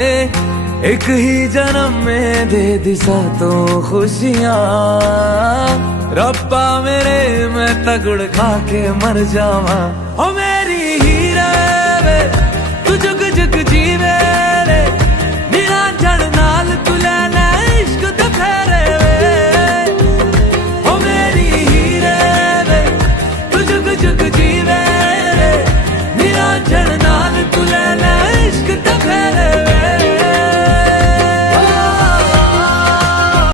एक ही जन्म में दे दिशा तो खुशियां रब्बा मेरे मैं तगड़ खा के मर जावा ओ मेरी हीरे वे तू जुग जुग जीवे।